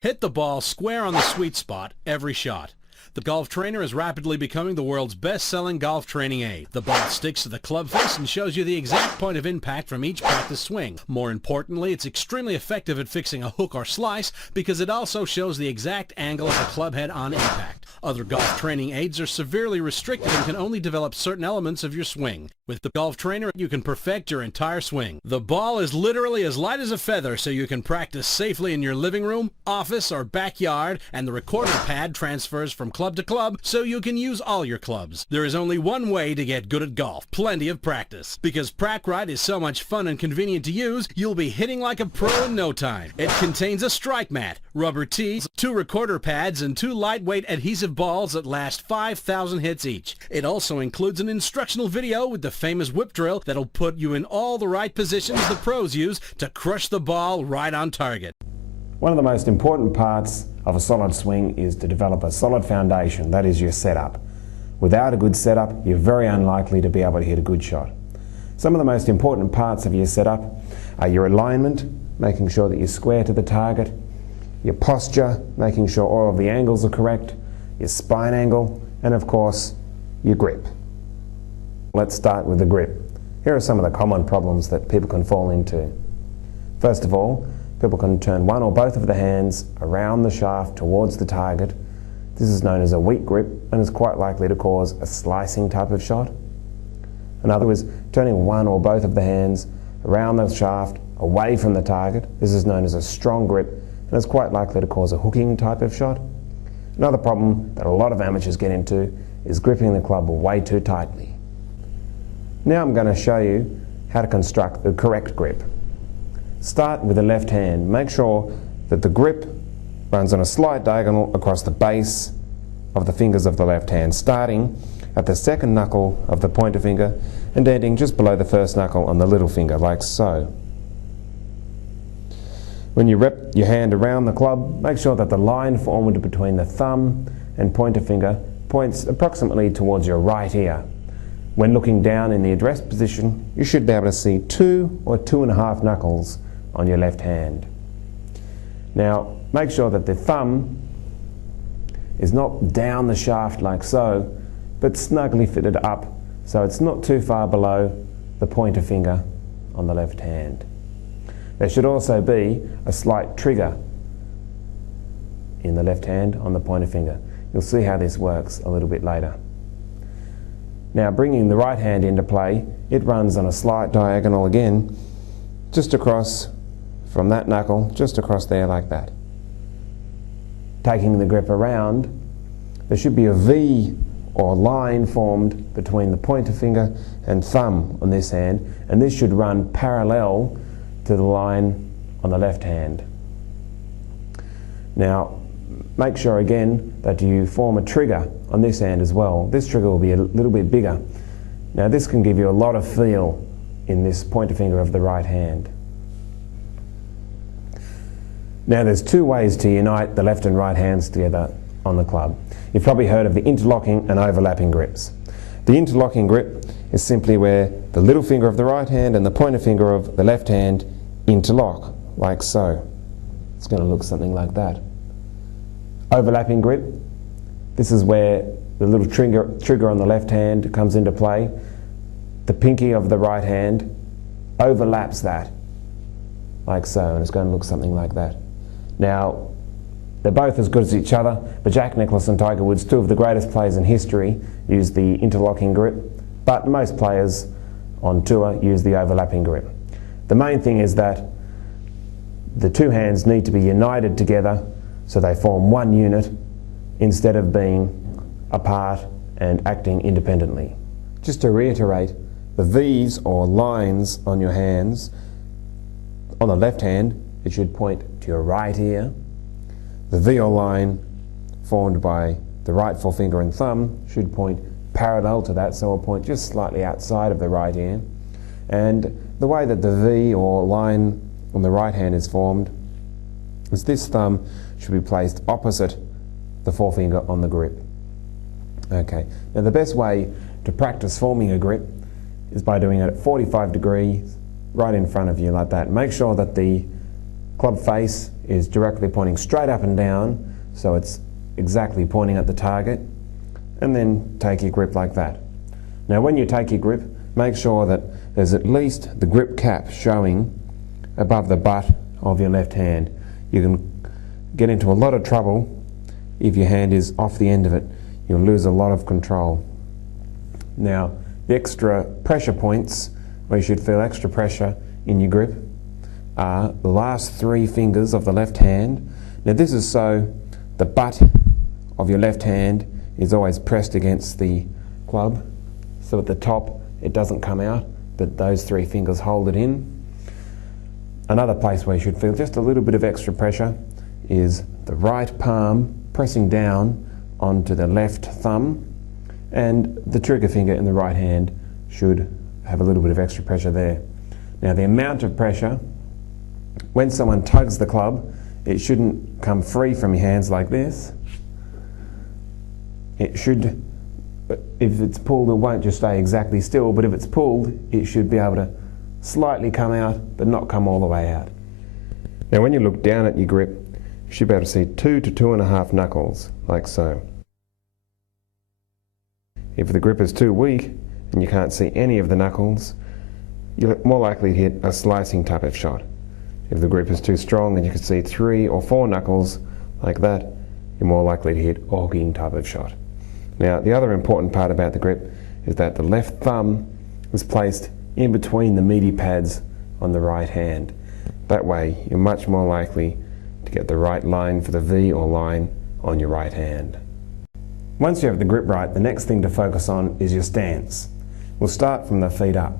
Hit the ball square on the sweet spot every shot. The Golf Trainer is rapidly becoming the world's best-selling golf training aid. The ball sticks to the club face and shows you the exact point of impact from each practice swing. More importantly, it's extremely effective at fixing a hook or slice because it also shows the exact angle of the club head on impact. Other golf training aids are severely restricted and can only develop certain elements of your swing. With the Golf Trainer, you can perfect your entire swing. The ball is literally as light as a feather, so you can practice safely in your living room, office, or backyard, and the recorder pad transfers from club to club, so you can use all your clubs. There is only one way to get good at golf: plenty of practice. Because PracRite is so much fun and convenient to use, you'll be hitting like a pro in no time. It contains a strike mat, rubber tees, 2 recorder pads, and 2 lightweight adhesive balls that last 5,000 hits each. It also includes an instructional video with the famous whip drill that'll put you in all the right positions the pros use to crush the ball right on target. One of the most important parts of a solid swing is to develop a solid foundation, that is your setup. Without a good setup, you're very unlikely to be able to hit a good shot. Some of the most important parts of your setup are your alignment, making sure that you're square to the target, your posture, making sure all of the angles are correct, your spine angle, and of course, your grip. Let's start with the grip. Here are some of the common problems that people can fall into. First of all, people can turn one or both of the hands around the shaft towards the target. This is known as a weak grip and is quite likely to cause a slicing type of shot. Another is turning one or both of the hands around the shaft away from the target. This is known as a strong grip and is quite likely to cause a hooking type of shot. Another problem that a lot of amateurs get into is gripping the club way too tightly. Now I'm going to show you how to construct the correct grip. Start with the left hand. Make sure that the grip runs on a slight diagonal across the base of the fingers of the left hand, starting at the second knuckle of the pointer finger and ending just below the first knuckle on the little finger, like so. When you wrap your hand around the club, make sure that the line formed between the thumb and pointer finger points approximately towards your right ear. When looking down in the address position, you should be able to see 2 or 2.5 knuckles on your left hand. Now, make sure that the thumb is not down the shaft like so, but snugly fitted up so it's not too far below the pointer finger on the left hand. There should also be a slight trigger in the left hand on the pointer finger. You'll see how this works a little bit later. Now, bringing the right hand into play, it runs on a slight diagonal again, just across from that knuckle, just across there like that. Taking the grip around, there should be a V or line formed between the pointer finger and thumb on this hand, and this should run parallel to the line on the left hand. Now, make sure again that you form a trigger on this hand as well. This trigger will be a little bit bigger. Now, this can give you a lot of feel in this pointer finger of the right hand. Now, there's 2 ways to unite the left and right hands together on the club. You've probably heard of the interlocking and overlapping grips. The interlocking grip is simply where the little finger of the right hand and the pointer finger of the left hand interlock, like so. It's going to look something like that. Overlapping grip, this is where the little trigger on the left hand comes into play. The pinky of the right hand overlaps that, like so, and it's going to look something like that. Now, they're both as good as each other, but Jack Nicklaus and Tiger Woods, 2 of the greatest players in history, use the interlocking grip, but most players on tour use the overlapping grip. The main thing is that the 2 hands need to be united together so they form one unit instead of being apart and acting independently. Just to reiterate, the V's or lines on your hands, on the left hand, it should point to your right ear. The V or line formed by the right forefinger and thumb should point parallel to that, so it'll point just slightly outside of the right ear. And the way that the V or line on the right hand is formed is this thumb should be placed opposite the forefinger on the grip. Okay, now the best way to practice forming a grip is by doing it at 45 degrees right in front of you like that. Make sure that the club face is directly pointing straight up and down, so it's exactly pointing at the target, and then take your grip like that. Now when you take your grip, make sure that there's at least the grip cap showing above the butt of your left hand. You can get into a lot of trouble if your hand is off the end of it. You'll lose a lot of control. Now, the extra pressure points where you should feel extra pressure in your grip are the last 3 fingers of the left hand. Now this is so the butt of your left hand is always pressed against the club, so at the top it doesn't come out, but those 3 fingers hold it in. Another place where you should feel just a little bit of extra pressure is the right palm pressing down onto the left thumb, and the trigger finger in the right hand should have a little bit of extra pressure there. Now the amount of pressure, when someone tugs the club, it shouldn't come free from your hands like this. It should, if it's pulled, it won't just stay exactly still, but if it's pulled, it should be able to slightly come out, but not come all the way out. Now when you look down at your grip, you should be able to see 2 to 2.5 knuckles, like so. If the grip is too weak and you can't see any of the knuckles, you're more likely to hit a slicing type of shot. If the grip is too strong and you can see 3 or 4 knuckles, like that, you're more likely to hit a hogging type of shot. Now, the other important part about the grip is that the left thumb is placed in between the meaty pads on the right hand. That way, you're much more likely to get the right line for the V or line on your right hand. Once you have the grip right, the next thing to focus on is your stance. We'll start from the feet up,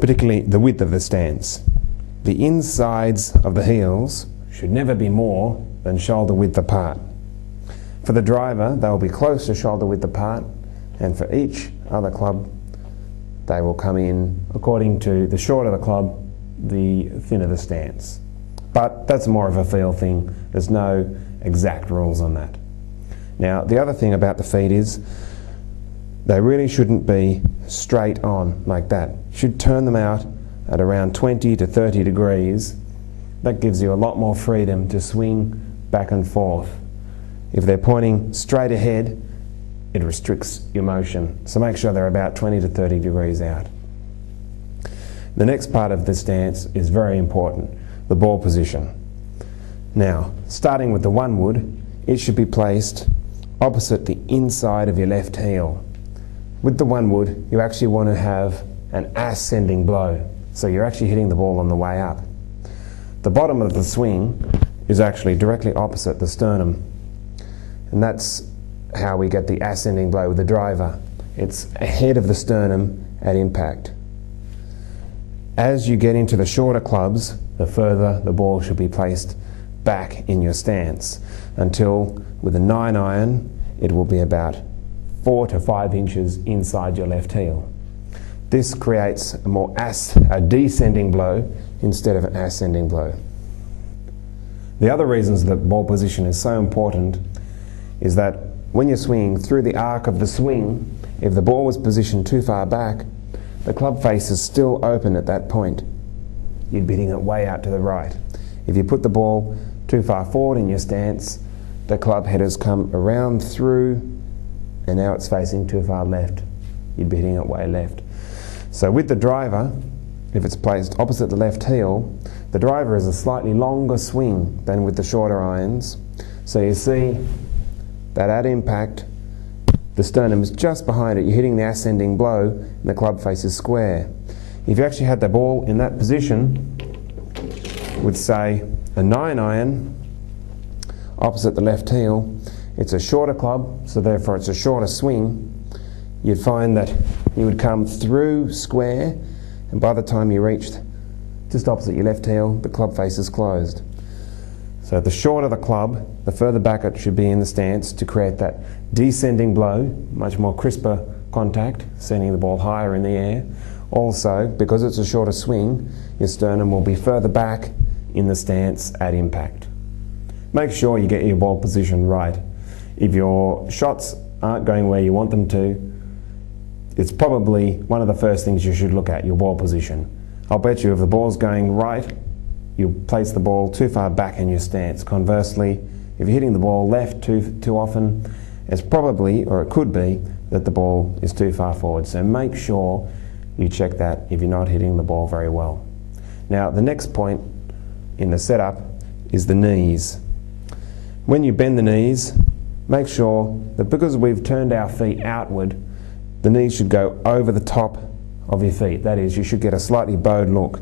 particularly the width of the stance. The insides of the heels should never be more than shoulder width apart. For the driver, they will be close to shoulder width apart, and for each other club, they will come in according to the shorter the club, the thinner the stance. But that's more of a feel thing. There's no exact rules on that. Now, the other thing about the feet is they really shouldn't be straight on like that. You should turn them out at around 20 to 30 degrees. That gives you a lot more freedom to swing back and forth. If they're pointing straight ahead, it restricts your motion. So make sure they're about 20 to 30 degrees out. The next part of the stance is very important, the ball position. Now, starting with the 1 wood, it should be placed opposite the inside of your left heel. With the 1 wood, you actually want to have an ascending blow, so you're actually hitting the ball on the way up. The bottom of the swing is actually directly opposite the sternum, and that's how we get the ascending blow with the driver. It's ahead of the sternum at impact. As you get into the shorter clubs, the further the ball should be placed back in your stance, until with a 9-iron it will be about 4 to 5 inches inside your left heel. This creates a descending blow instead of an ascending blow. The other reasons that ball position is so important is that when you're swinging through the arc of the swing, if the ball was positioned too far back, the club face is still open at that point. You'd be hitting it way out to the right. If you put the ball too far forward in your stance, the club head has come around through and now it's facing too far left. You'd be hitting it way left. So with the driver, if it's placed opposite the left heel, the driver is a slightly longer swing than with the shorter irons. So you see that at impact, the sternum is just behind it. You're hitting the ascending blow and the club face is square. If you actually had the ball in that position with, say, a 9-iron opposite the left heel, it's a shorter club, so therefore it's a shorter swing. You'd find that you would come through square, and by the time you reached just opposite your left heel, the club face is closed. So the shorter the club, the further back it should be in the stance to create that descending blow, much more crisper contact, sending the ball higher in the air. Also, because it's a shorter swing, your sternum will be further back in the stance at impact. Make sure you get your ball position right. If your shots aren't going where you want them to, it's probably one of the first things you should look at, your ball position. I'll bet you if the ball's going right, you'll place the ball too far back in your stance. Conversely, if you're hitting the ball left too often, it's probably, or it could be, that the ball is too far forward. So make sure you check that if you're not hitting the ball very well. Now, the next point in the setup is the knees. When you bend the knees, make sure that because we've turned our feet outward, the knees should go over the top of your feet. That is, you should get a slightly bowed look.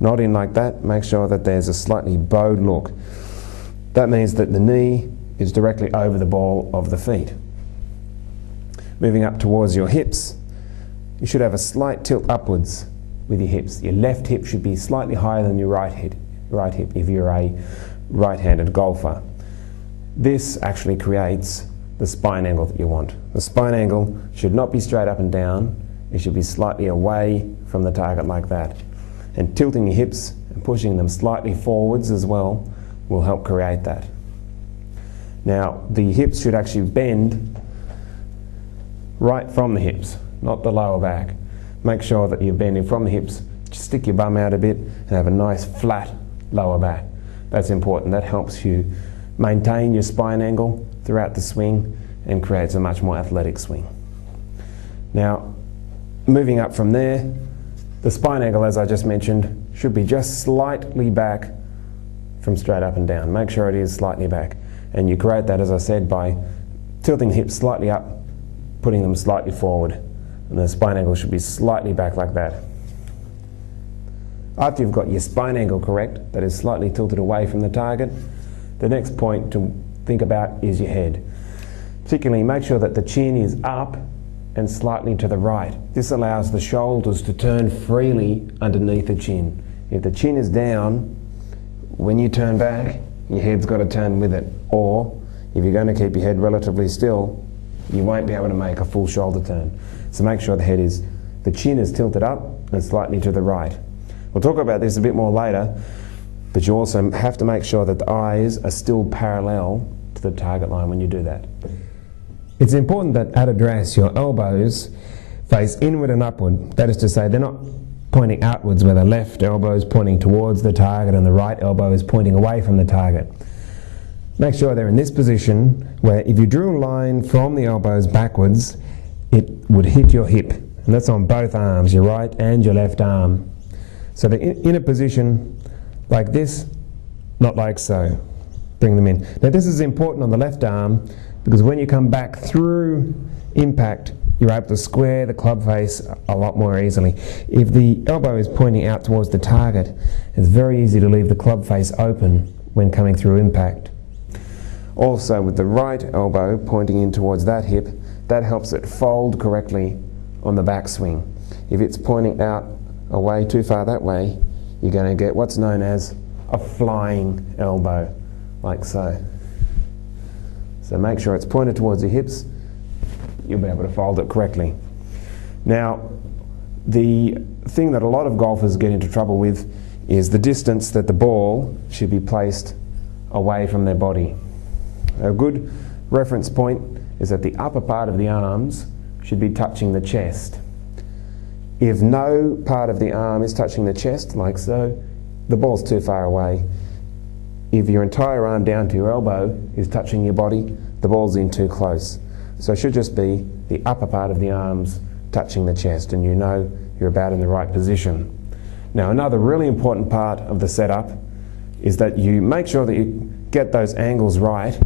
Not in like that, make sure that there's a slightly bowed look. That means that the knee is directly over the ball of the feet. Moving up towards your hips, you should have a slight tilt upwards with your hips. Your left hip should be slightly higher than your right hip if you're a right-handed golfer. This actually creates the spine angle that you want. The spine angle should not be straight up and down, it should be slightly away from the target like that. And tilting your hips and pushing them slightly forwards as well will help create that. Now, the hips should actually bend right from the hips, not the lower back. Make sure that you're bending from the hips. Just stick your bum out a bit and have a nice flat lower back. That's important. That helps you maintain your spine angle throughout the swing and creates a much more athletic swing. Now, moving up from there, the spine angle, as I just mentioned, should be just slightly back from straight up and down. Make sure it is slightly back. And you create that, as I said, by tilting the hips slightly up, putting them slightly forward. And the spine angle should be slightly back like that. After you've got your spine angle correct, that is slightly tilted away from the target, the next point to think about is your head. Particularly, make sure that the chin is up and slightly to the right. This allows the shoulders to turn freely underneath the chin. If the chin is down, when you turn back, your head's got to turn with it. Or, if you're going to keep your head relatively still, you won't be able to make a full shoulder turn. So make sure the chin is tilted up and slightly to the right. We'll talk about this a bit more later, but you also have to make sure that the eyes are still parallel to the target line when you do that. It's important that at address your elbows face inward and upward. That is to say, they're not pointing outwards where the left elbow is pointing towards the target and the right elbow is pointing away from the target. Make sure they're in this position where if you drew a line from the elbows backwards, it would hit your hip. And that's on both arms, your right and your left arm. So they're in a position like this, not like so. Bring them in. Now this is important on the left arm because when you come back through impact, you're able to square the club face a lot more easily. If the elbow is pointing out towards the target, it's very easy to leave the club face open when coming through impact. Also, with the right elbow pointing in towards that hip, that helps it fold correctly on the backswing. If it's pointing out away too far that way, you're going to get what's known as a flying elbow, like so. So make sure it's pointed towards your hips, you'll be able to fold it correctly. Now, the thing that a lot of golfers get into trouble with is the distance that the ball should be placed away from their body. A good reference point is that the upper part of the arms should be touching the chest. If no part of the arm is touching the chest, like so, the ball's too far away. If your entire arm down to your elbow is touching your body, the ball's in too close. So it should just be the upper part of the arms touching the chest, and you know you're about in the right position. Now, another really important part of the setup is that you make sure that you get those angles right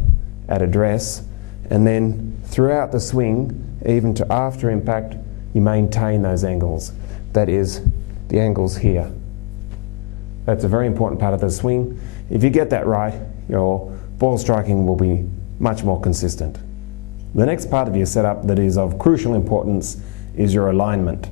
at address, and then throughout the swing, even to after impact, you maintain those angles. That is, the angles here. That's a very important part of the swing. If you get that right, your ball striking will be much more consistent. The next part of your setup that is of crucial importance is your alignment.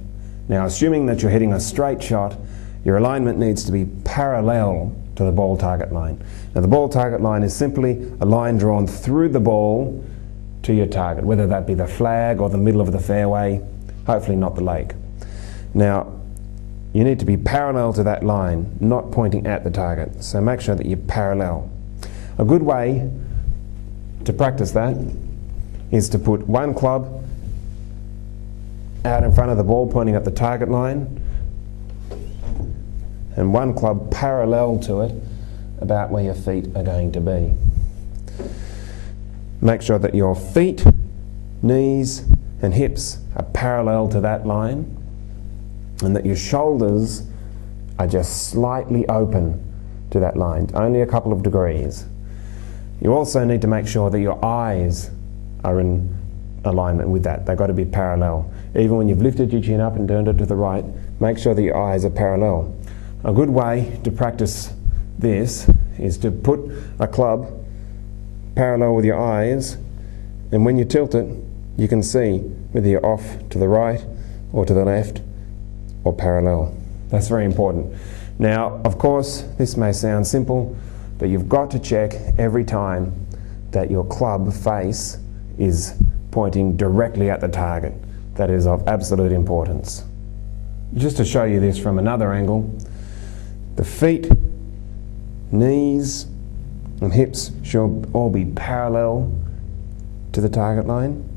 Now, assuming that you're hitting a straight shot, your alignment needs to be parallel to the ball target line. Now, the ball target line is simply a line drawn through the ball to your target, whether that be the flag or the middle of the fairway, hopefully not the lake. Now, you need to be parallel to that line, not pointing at the target. So make sure that you're parallel. A good way to practice that is to put one club out in front of the ball pointing at the target line and one club parallel to it about where your feet are going to be. Make sure that your feet, knees and hips are parallel to that line, and that your shoulders are just slightly open to that line, only a couple of degrees. You also need to make sure that your eyes are in alignment with that. They've got to be parallel. Even when you've lifted your chin up and turned it to the right, make sure that your eyes are parallel. A good way to practice this is to put a club parallel with your eyes, and when you tilt it, you can see whether you're off to the right or to the left or parallel. That's very important. Now, of course, this may sound simple, but you've got to check every time that your club face is pointing directly at the target. That is of absolute importance. Just to show you this from another angle, the feet, knees and hips should all be parallel to the target line.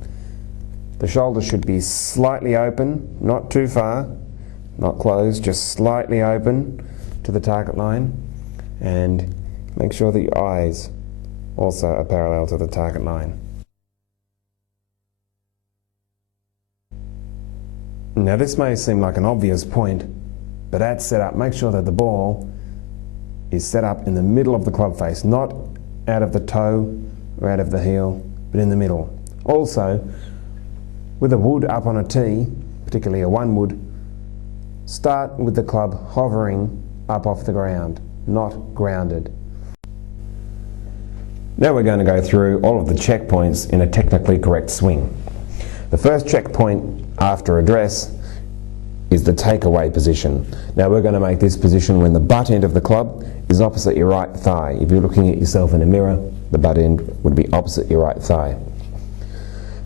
The shoulders should be slightly open, not too far, not closed, just slightly open to the target line, and make sure that your eyes also are parallel to the target line. Now this may seem like an obvious point, but at setup, make sure that the ball is set up in the middle of the club face, not out of the toe or out of the heel, but in the middle. Also, with a wood up on a tee, particularly a one wood, start with the club hovering up off the ground, not grounded. Now we're going to go through all of the checkpoints in a technically correct swing. The first checkpoint after address is the takeaway position. Now we're going to make this position when the butt end of the club is opposite your right thigh. If you're looking at yourself in a mirror, the butt end would be opposite your right thigh.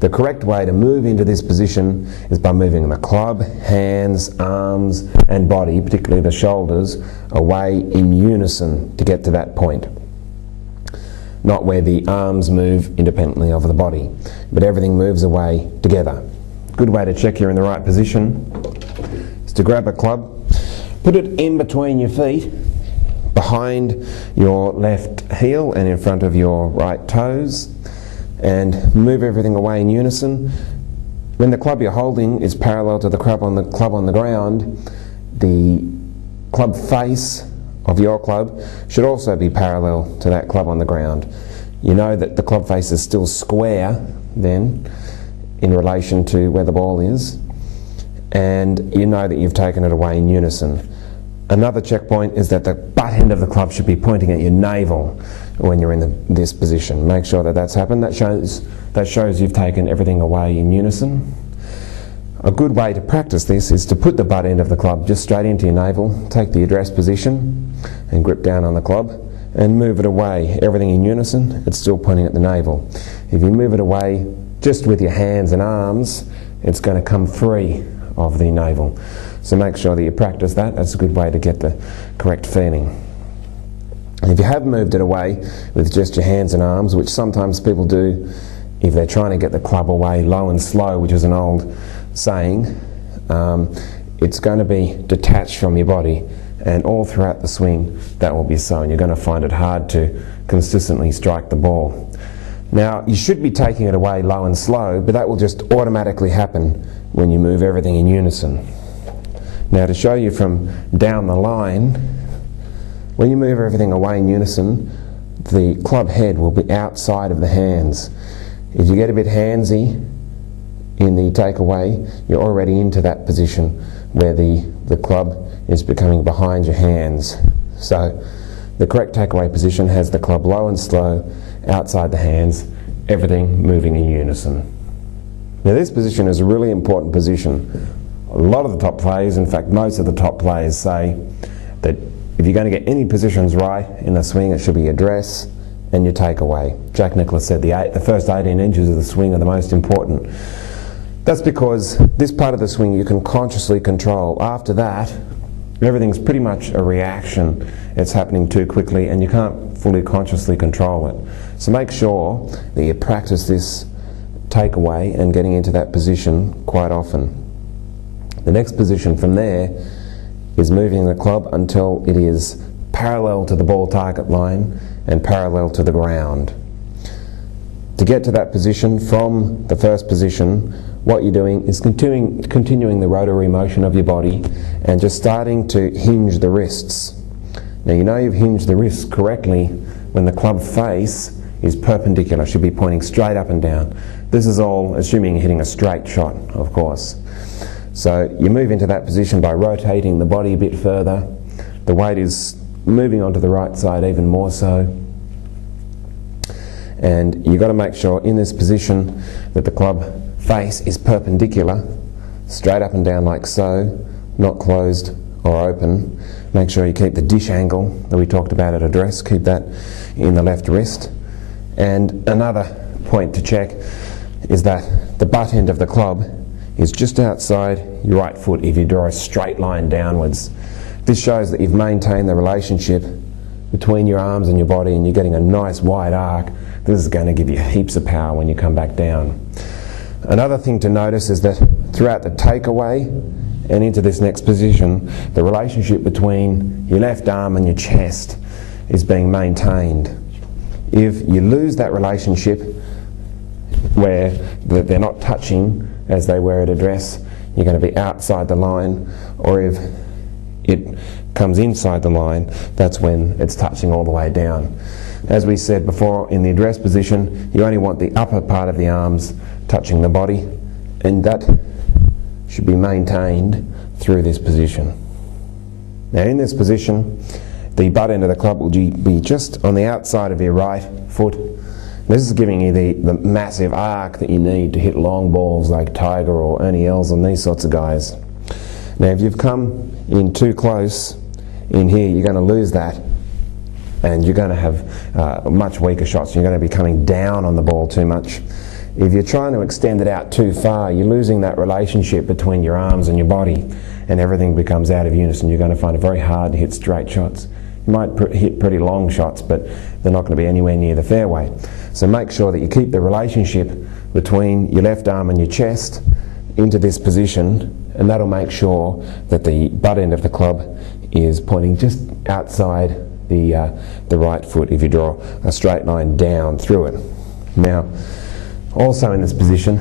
The correct way to move into this position is by moving the club, hands, arms and body, particularly the shoulders, away in unison to get to that point. Not where the arms move independently of the body, but everything moves away together. Good way to check you're in the right position is to grab a club, put it in between your feet, behind your left heel and in front of your right toes, and move everything away in unison. When the club you're holding is parallel to the club on the ground, the club face of your club should also be parallel to that club on the ground. You know that the club face is still square then in relation to where the ball is, and you know that you've taken it away in unison. Another checkpoint is that the butt end of the club should be pointing at your navel when you're in this position. Make sure that that's happened. That shows you've taken everything away in unison. A good way to practice this is to put the butt end of the club just straight into your navel, take the address position and grip down on the club and move it away. Everything in unison, it's still pointing at the navel. If you move it away just with your hands and arms, it's going to come free of the navel. So make sure that you practice that. That's a good way to get the correct feeling. And if you have moved it away with just your hands and arms, which sometimes people do if they're trying to get the club away low and slow, which is an old saying, it's going to be detached from your body, and all throughout the swing that will be so, and you're going to find it hard to consistently strike the ball. Now you should be taking it away low and slow, but that will just automatically happen when you move everything in unison. Now to show you from down the line, when you move everything away in unison, the club head will be outside of the hands. If you get a bit handsy in the takeaway, you're already into that position where the club is becoming behind your hands. So the correct takeaway position has the club low and slow, outside the hands, everything moving in unison. Now this position is a really important position. A lot of the top players, in fact most of the top players, say that if you're going to get any positions right in the swing, it should be your address and your takeaway. Jack Nicklaus said the first 18 inches of the swing are the most important. That's because this part of the swing you can consciously control. After that, everything's pretty much a reaction. It's happening too quickly and you can't fully consciously control it. So make sure that you practice this takeaway and getting into that position quite often. The next position from there is moving the club until it is parallel to the ball target line and parallel to the ground. To get to that position from the first position, what you're doing is continuing the rotary motion of your body and just starting to hinge the wrists. Now you know you've hinged the wrists correctly when the club face is perpendicular, should be pointing straight up and down. This is all assuming you're hitting a straight shot, of course. So you move into that position by rotating the body a bit further. The weight is moving onto the right side even more so. And you've got to make sure in this position that the club face is perpendicular, straight up and down like so, not closed or open. Make sure you keep the dish angle that we talked about at address, keep that in the left wrist. And another point to check is that the butt end of the club is just outside your right foot if you draw a straight line downwards. This shows that you've maintained the relationship between your arms and your body and you're getting a nice wide arc. This is going to give you heaps of power when you come back down. Another thing to notice is that throughout the takeaway and into this next position, the relationship between your left arm and your chest is being maintained. If you lose that relationship where they're not touching as they were at address, you're going to be outside the line, or if it comes inside the line, that's when it's touching all the way down. As we said before, in the address position, you only want the upper part of the arms touching the body, and that should be maintained through this position. Now in this position, the butt end of the club will be just on the outside of your right foot. This is giving you the massive arc that you need to hit long balls like Tiger or Ernie Els and these sorts of guys. Now if you've come in too close in here, you're going to lose that and you're going to have much weaker shots. You're going to be coming down on the ball too much. If you're trying to extend it out too far, you're losing that relationship between your arms and your body and everything becomes out of unison. You're going to find it very hard to hit straight shots. You might hit pretty long shots, but they're not going to be anywhere near the fairway. So make sure that you keep the relationship between your left arm and your chest into this position, and that'll make sure that the butt end of the club is pointing just outside the right foot if you draw a straight line down through it. Now, also in this position,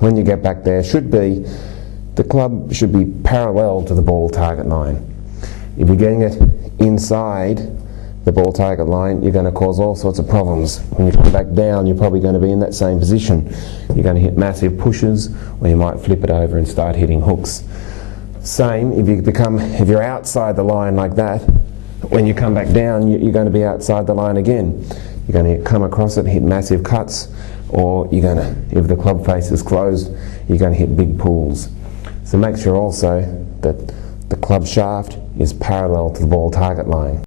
when you get back there, the club should be parallel to the ball target line. If you're getting it inside the ball target line, you're going to cause all sorts of problems. When you come back down, you're probably going to be in that same position. You're going to hit massive pushes, or you might flip it over and start hitting hooks. Same, if you're outside the line like that, when you come back down, you're going to be outside the line again. You're going to come across it and hit massive cuts, or you're going to, if the club face is closed, you're going to hit big pulls. So make sure also that the club shaft is parallel to the ball target line.